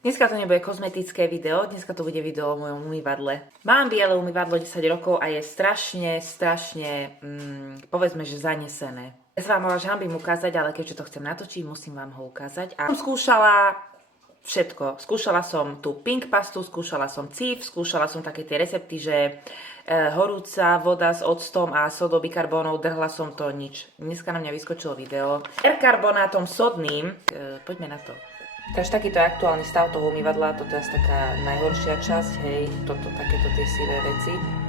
Dneska to nebude kozmetické video, dneska to bude video o mojom umývadle. Mám biele umývadlo 10 rokov a je strašne, povedzme, že zanesené. Ja sa vám až hambím ukázať, ale keďže to chcem natočiť, musím vám ho ukázať. A som skúšala všetko. Skúšala som tú pink pastu, skúšala som cif, skúšala som také tie recepty, že horúca voda s octom a sodou bikarbónou, drhla som to, nič. Dneska na mňa vyskočilo video. Perkarbonátom sodným, poďme na to. Takže takýto je aktuálny stav toho umývadla, toto je asi taká najhoršia časť, hej, takéto tie sivé veci.